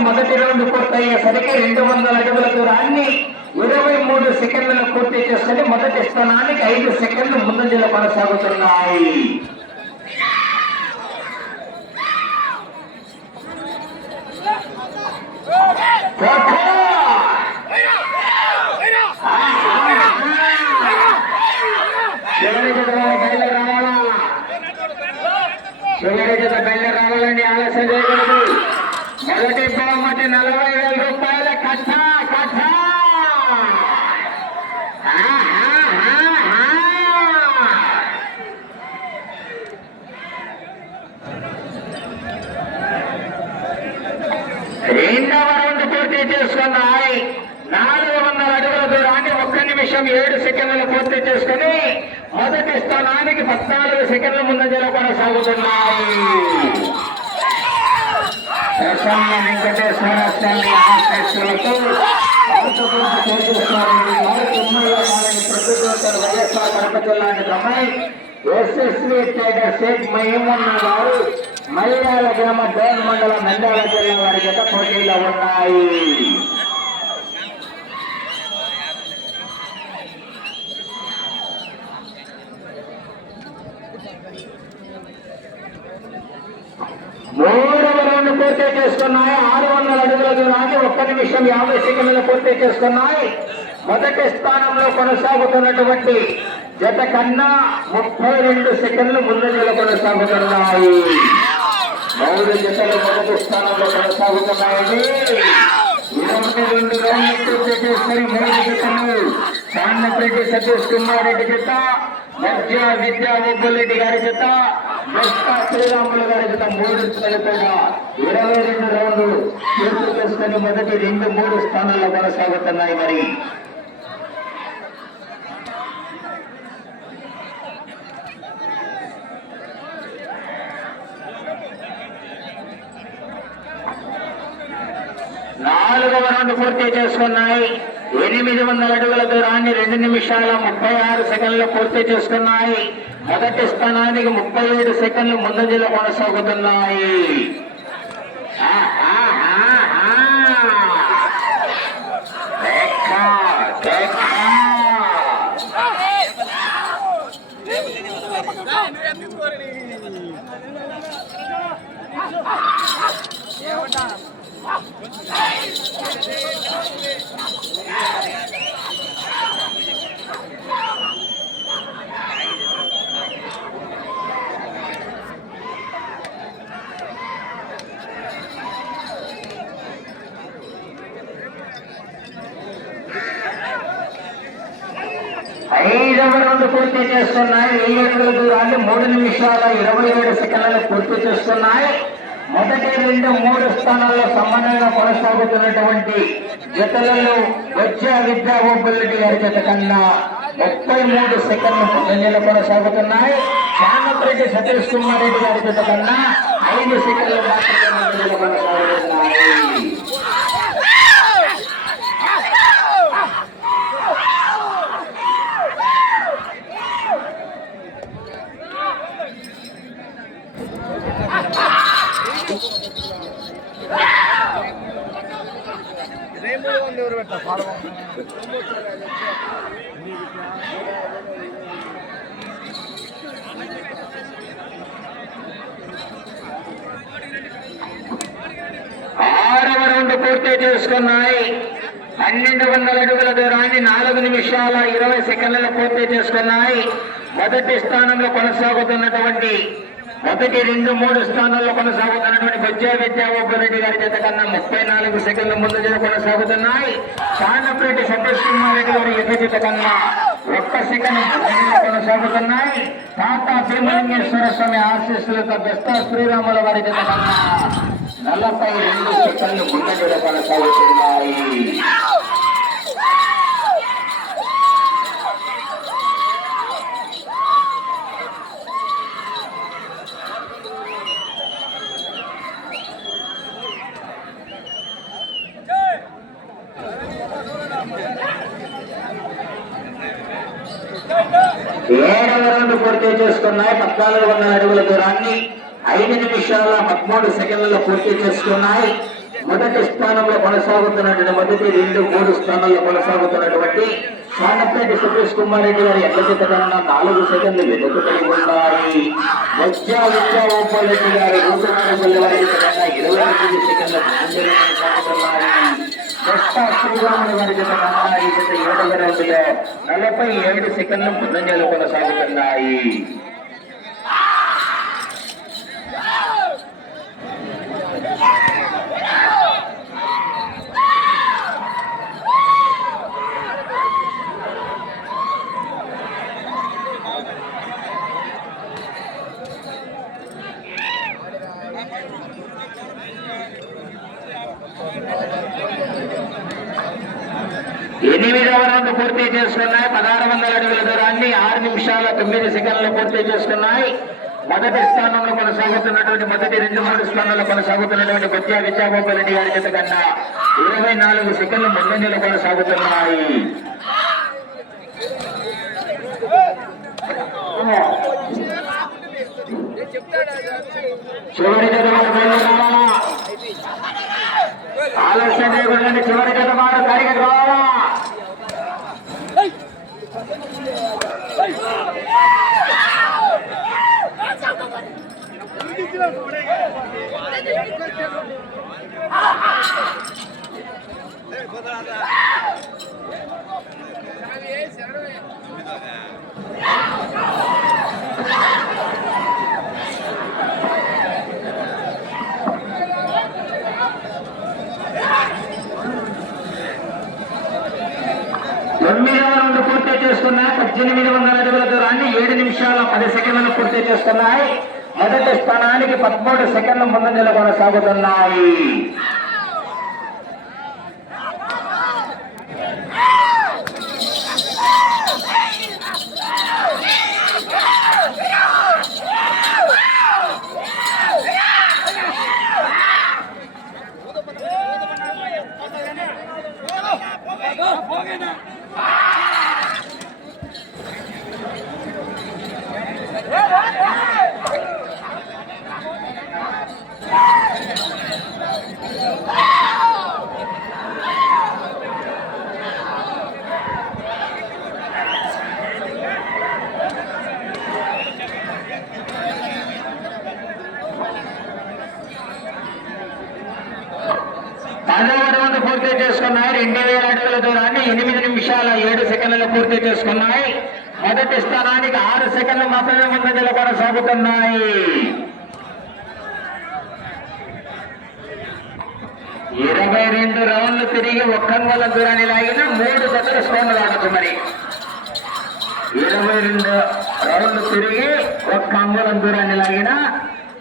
మొదటి రౌండ్ పూర్తయ్యేసరికి రెండు వందల అడుగుల దూరాన్ని ఇరవై మూడు సెకండ్లను పూర్తి చేసుకుని మొదటి స్థానానికి ఐదు సెకండ్లు ముందంజలో కొనసాగుతున్నాయి చివరి జత బయలు రావాలా చివరి జత బయలు రావాలండి ఆలస్యం చేయకూడదు మొదటి బహుమతి నలభై వేల రూపాయల కథ కథ రెండవ రౌండ్ పూర్తి చేసుకున్నాయి. నాలుగు వందల అడుగుల దూరాన్ని ఒక్క నిమిషం ఏడు సెకండ్లు పూర్తి చేసుకుని మొదటి స్థానానికి పద్నాలుగు సెకండ్ల ముందంజలో కొనసాగుతున్నాయి ప్రసన్న వెంకటేశ్వర స్వామి ఆశీస్సులతో ఆంధ్రప్రదేశ్ తేజస్వామి గారు తుమ్మల కాలని ప్రతిదోతరు వైఎస్ఆర్ కడప జిల్లాని అమ్మాయి ఎస్ఎస్వి టైగర్ షేక్ మహిమన్న గారు గ్రామ డోన్ మండలం నంద్యాల జిల్లా వారి జత పోటీలో ఉన్నాయి మూడవ రౌండ్ పూర్తి చేసుకున్నాయి ఆరు వందల అడుగుల దూరాన్ని ఒక్క నిమిషం యాభై సెకండ్లు పూర్తి చేసుకున్నాయి మొదటి స్థానంలో కొనసాగుతున్నటువంటి జత కన్నా ముప్పై రెండు సెకండ్లు ముందంజలో కొనసాగుతున్నాయి. మూడు జతలు మొదటి స్థానంలో కొనసాగుతున్నాయి. ఇరవై రెండు రౌండ్లు పూర్తి చేసుకుని మూడు జతలు. చాన్నపేటి సతీష్ కుమార్ రెడ్డి జత మధ్య విద్యా రెడ్డి గారి జత బెస్తా శ్రీరాములు గారి మూడు జతలు ఇరవై రెండు రౌండ్లు పూర్తి చేసుకుని మొదటి రెండు మూడు స్థానాల్లో కొనసాగుతున్నాయి మరి. నాలుగవ రౌండ్ పూర్తి చేసుకున్నాయి. ఎనిమిది వందల అడుగుల దూరాన్ని రెండు నిమిషాల ముప్పై ఆరు సెకండ్లు పూర్తి చేసుకున్నాయి మొదటి స్థానానికి ముప్పై ఏడు సెకండ్లు ముందంజలో కొనసాగుతున్నాయి. ఏమంటారు? పూర్తి చేస్తున్నాయి. వెయ్యి అడుగుల మూడు నిమిషాల ఇరవై ఏడు సెకండ్లు పూర్తి చేస్తున్నాయి. మొదటి రెండు మూడు స్థానాల్లో సమన్వయంగా కొనసాగుతున్నటువంటి జతలలో వచ్చే విద్యా ఓపుల్రెడ్డి గారి జత కన్నా ముప్పై మూడు సెకండ్లు ముందంజలో కొనసాగుతున్నాయి శానపరెడ్డి సతీష్ కుమార్ రెడ్డి గారి జత కన్నా ఐదు సెకండ్లు మాత్రమే కొనసాగుతున్నాయి ఆరవ రౌండ్ పూర్తి చేసుకున్నాయి. పన్నెండు వందల అడుగుల దూరాన్ని నాలుగు నిమిషాల ఇరవై సెకండ్లలో పూర్తి చేసుకున్నాయి. మొదటి స్థానంలో కొనసాగుతున్నటువంటి మొదటి రెండు మూడు స్థానాల్లో కొనసాగుతున్నటువంటి విద్యా విద్యా గారి చేత కన్నా ముప్పై నాలుగు సెకండ్ల ముందు జత కొనసాగుతున్నాయి. చానపరెడ్డి సతీష్ గారి ఎదురు చేత కన్నా ఒక్క సెకండ్ కొనసాగుతున్నాయి. తాత భీమలింగేశ్వర స్వామి ఆశీస్సులతో బెస్తా శ్రీరాముల వారి చేత కన్నా నలభై రెండు సెకండ్లు ముందు కొనసాగుతున్నాయి ఏడవ రౌండ్ పూర్తి చేసుకున్నాయి. పద్నాలుగు వందల అడుగుల దూరాన్ని ఐదు నిమిషాల పదమూడు సెకండ్లలో పూర్తి చేసుకున్నాయి. మొదటి స్థానంలో కొనసాగుతున్నటువంటి మొదటి రెండు మూడు స్థానాల్లో కొనసాగుతున్నటువంటి స్వానపేట సతీష్ కుమార్ రెడ్డి గారి ఎట్ల కన్నా నాలుగు సెకండ్లు వెనుకబడి ఉన్నాయి. మధ్య విద్యా ఓపాలరెడ్డి గారి రూపంలో వారి ఇరవై ఎనిమిది సెకండ్ల ముందంజలో శ్రీరాములు ఈ ఏడవ నలభై ఏడు సెకండ్లు ముందంజలో కొనసాగుతున్నాయి. ఎనిమిదవ రౌండ్ పూర్తి చేసుకున్నాయి. పదహారు వందల అడుగుల దూరాన్ని ఆరు నిమిషాల తొమ్మిది సెకండ్లు పూర్తి చేసుకున్నాయి. మొదటి స్థానంలో కొనసాగుతున్నటువంటి మొదటి రెండు మూడు స్థానాల్లో కొనసాగుతున్నటువంటి కొత్త విద్యాగోపాల్ రెడ్డి గారి చేత కన్నా ఇరవై నాలుగు సెకండ్లు ముందంజలు కొనసాగుతున్నాయి. చివరి ఆలస్యం చేయకుండా చివరి జత వారు కార్యక్రమం రావాలా తొమ్మిదవ రౌండ్ పూర్తి చేసుకున్నాయి పద్దెనిమిది వందల అడుగుల దూరాన్ని ఏడు నిమిషాల పది సెకండ్లను పూర్తి చేసుకున్నాయి మొదటి స్థానానికి పదమూడు సెకండ్ల ముందంజలు కొనసాగుతున్నాయి పదవ రౌండ్ పూర్తి చేసుకున్నాయి. రెండు వేల అడుగుల దూరాన్ని ఎనిమిది నిమిషాల ఏడు సెకండ్లు పూర్తి చేసుకున్నాయి. మొదటి స్థానానికి ఆరు సెకండ్లు మాత్రమే ముందంజలు కొనసాగుతున్నాయి. ఇరవై రెండు రౌండ్లు తిరిగి ఒక్క దూరాన్ని లాగిన మూడు జతలు స్కోన్లు ఆడచ్చు మరి. ఇరవై రెండు రౌండ్లు తిరిగి ఒక్క అంగుళం దూరాన్ని లాగిన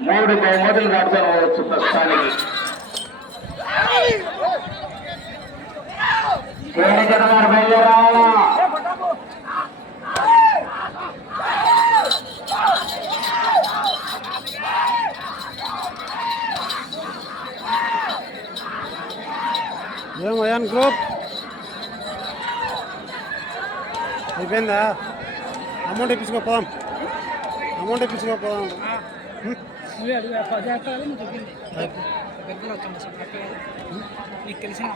మూడు బహుమతులు దాటుకోవచ్చు ప్రస్తుతానికి. జత వారు బయలుదేరాలా ఏం అయాన్ గ్రూప్ అయిపోయిందా? అమౌంట్ ఇప్పించుకో పోదాం. అమౌంట్ ఇప్పించుకో పోదాం. నువ్వే అడుగు పది ఎకరాలు నువ్వు చెప్పింది. పెద్దలు వచ్చాము సార్ అక్కడ నీకు తెలిసిన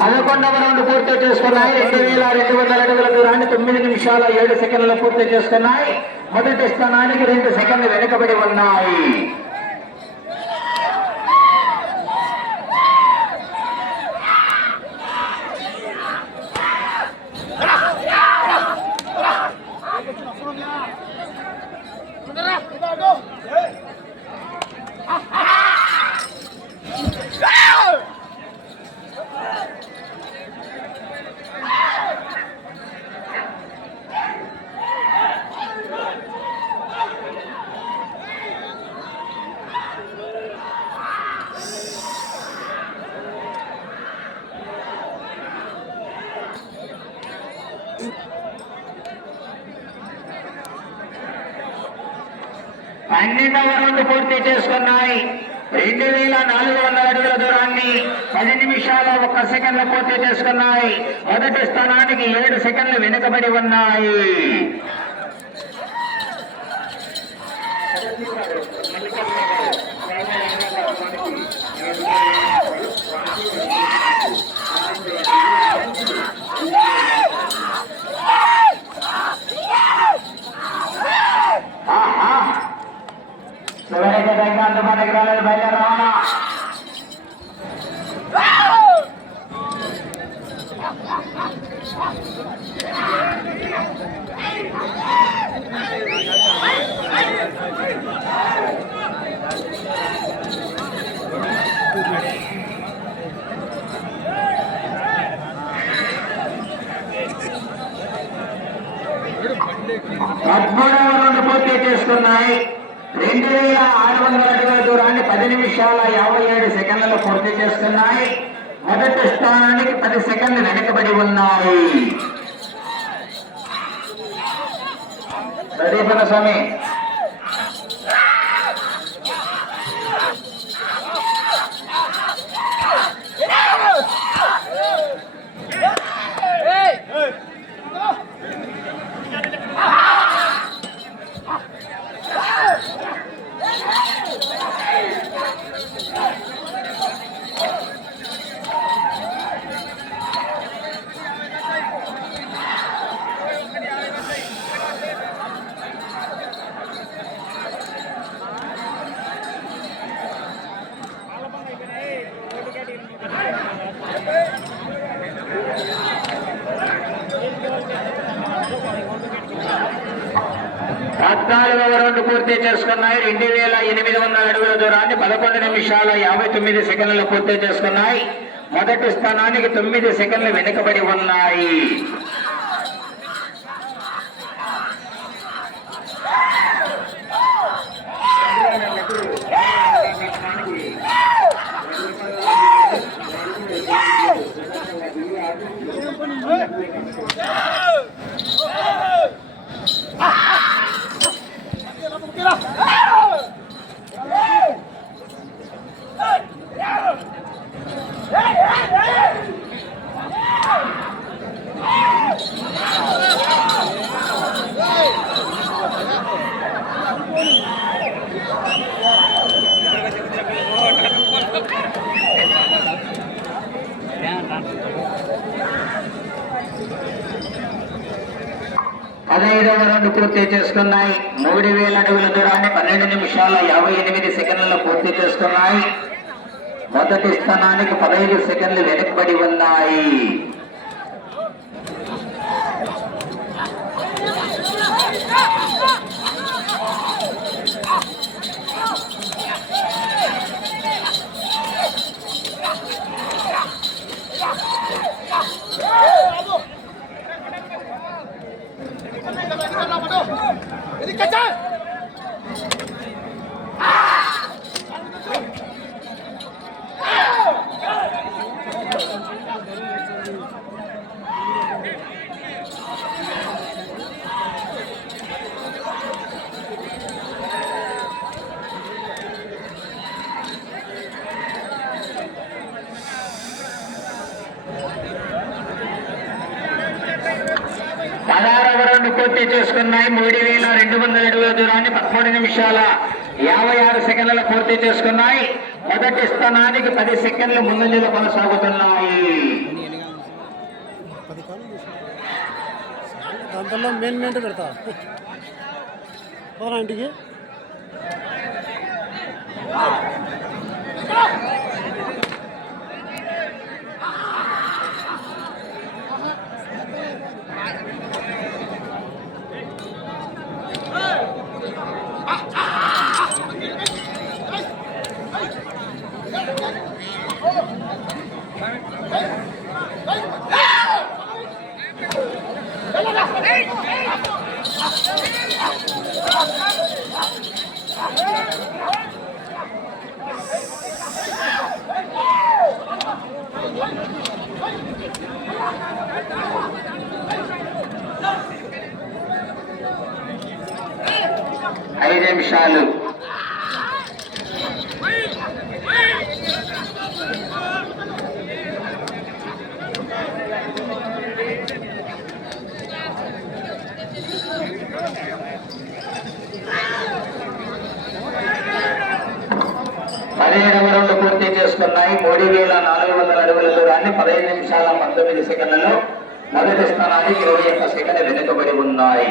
పదకొండవ రౌండ్ పూర్తి చేసుకున్నాయి. రెండు వేల రెండు వందల అడుగుల దూరాన్ని తొమ్మిది నిమిషాల ఏడు సెకండ్లు పూర్తి చేసుకున్నాయి. మొదటి స్థానానికి రెండు సెకండ్లు వెనుకబడి ఉన్నాయి. పన్నెండవ రౌండ్ పూర్తి చేసుకున్నాయి. రెండు వేల నాలుగు వందల అడుగుల దూరాన్ని పది నిమిషాల ఒక్క సెకండ్లు పూర్తి చేసుకున్నాయి. మొదటి స్థానానికి ఏడు సెకండ్లు వెనుకబడి ఉన్నాయి. చివరికి దగ్గర రాలేదు బయలుదేరి రావాలా పదమూడవ రౌండ్ పూర్తి చేసుకున్నాయి రెండు వేల ఆరు వందల అడుగుల దూరాన్ని పది నిమిషాల యాభై ఏడు సెకండ్లలో చేస్తున్నాయి. మొదటి స్థానానికి పది సెకండ్లు వెనుకబడి ఉన్నాయి. ప్రదీపన స్వామి? పద్నాలుగవ రౌండ్ పూర్తి చేసుకున్నాయి రెండు వేల ఎనిమిది వందల అడుగుల దూరాన్ని పదకొండు నిమిషాల యాభై తొమ్మిది సెకండ్లు పూర్తి చేసుకున్నాయి మొదటి స్థానానికి తొమ్మిది సెకండ్లు వెనుకబడి ఉన్నాయి Yeah రౌండ్ చేస్తున్నాయి. మూడు వేల అడుగుల దూరాన్ని పన్నెండు నిమిషాల యాభై ఎనిమిది సెకండ్లలో పూర్తి చేస్తున్నాయి. మొదటి స్థానానికి పదహైదు సెకండ్లు వెనుకబడి ఉన్నాయి. 开战 పూర్తి చేసుకున్నాయి. మూడు వేల రెండు వందల అడుగుల దూరాన్ని పదమూడు నిమిషాల యాభై ఆరు సెకండ్లలో పూర్తి చేసుకున్నాయి. మొదటి స్థానానికి పది సెకండ్లు ముందంజలో కొనసాగుతున్నాయి. దాంట్లో మెయిన్ మెయిన్ పెడతా. ఇంటికి. నిమిషాలు. పదిహేడవ రౌండ్ పూర్తి చేసుకున్నాయి. మూడు వేల నాలుగు వందల అడుగుల దూరాన్ని పదహైదు నిమిషాల పంతొమ్మిది సెకండ్లలో మొదటి స్థానానికి ఇరవై ఒక్క సెకండ్ వెనుకబడి ఉన్నాయి.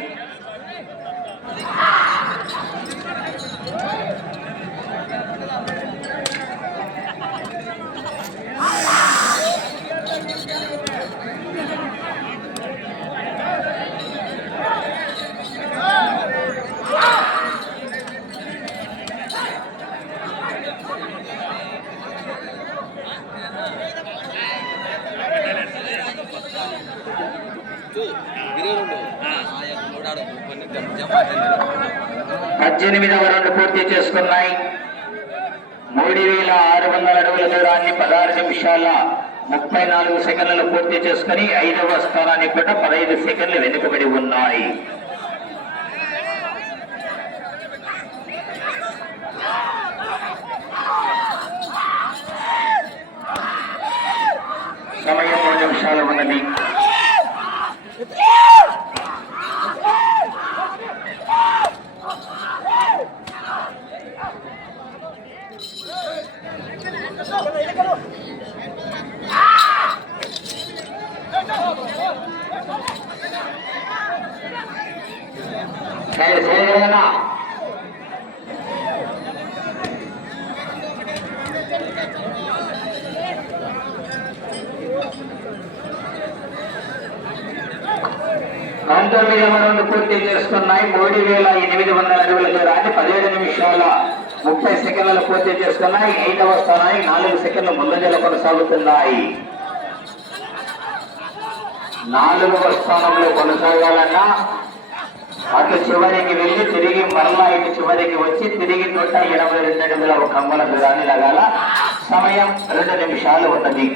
చేసుకున్నాయి. మూడు వేల ఆరు వందల అడుగుల దూరాన్ని పదహారు నిమిషాల ముప్పై నాలుగు సెకండ్లు పూర్తి చేసుకుని ఐదవ స్థానానికి కూడా పదహైదు సెకండ్లు వెనుకబడి ఉన్నాయి. సమయం మూడు నిమిషాలు ఉన్నది. పంతొమ్మిది రౌండ్ పూర్తి చేసుకున్నాయి. మూడు వేల ఎనిమిది వందల అడుగుల దూరాన్ని పదిహేడు నిమిషాల ముప్పై సెకండ్లు పూర్తి చేసుకున్నాయి. ఐదవ స్థానానికి నాలుగు సెకండ్లు ముందంజల కొనసాగుతున్నాయి. నాలుగవ స్థానంలో కొనసాగాలన్నా అటు చివరికి వెళ్ళి తిరిగి మరలా ఇటు చివరికి వచ్చి తిరిగి నూట ఎనభై రెండు అడుగుల ఒక కమ్మల దూరాన్ని లగాల సమయం రెండు నిమిషాలు ఉన్నది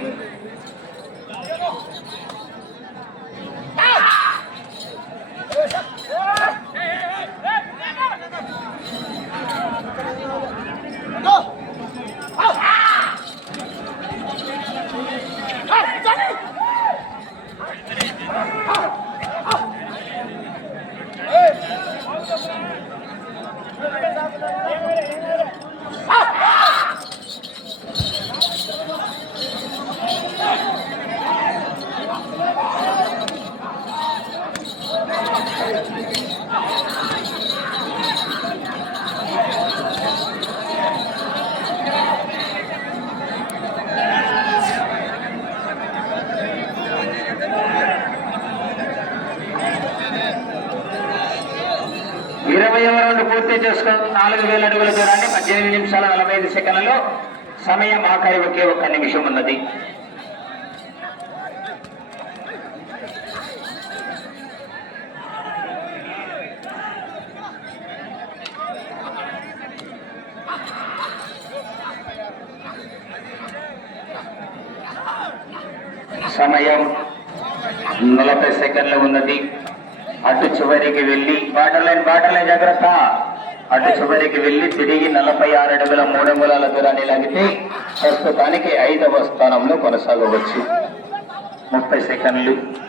ఇరవై రౌండ్ పూర్తి చేసుకుని నాలుగు వేల అడుగుల దూరాన్ని పద్దెనిమిది నిమిషాల నలభై ఐదు సెకండ్లలో సమయం ఆఖరి ఒకే ఒక్క నిమిషం ఉన్నది. సమయం నలభై సెకండ్లు ఉన్నది. అటు చివరికి వెళ్ళి బాటర్ జాగ్రత్త. అటు చివరికి వెళ్ళి తిరిగి నలభై ఆరు అడుగుల మూడు మూలాల దూరాన్ని లాగితే ప్రస్తుతానికి ఐదవ స్థానంలో కొనసాగవచ్చు. ముప్పై సెకండ్లు.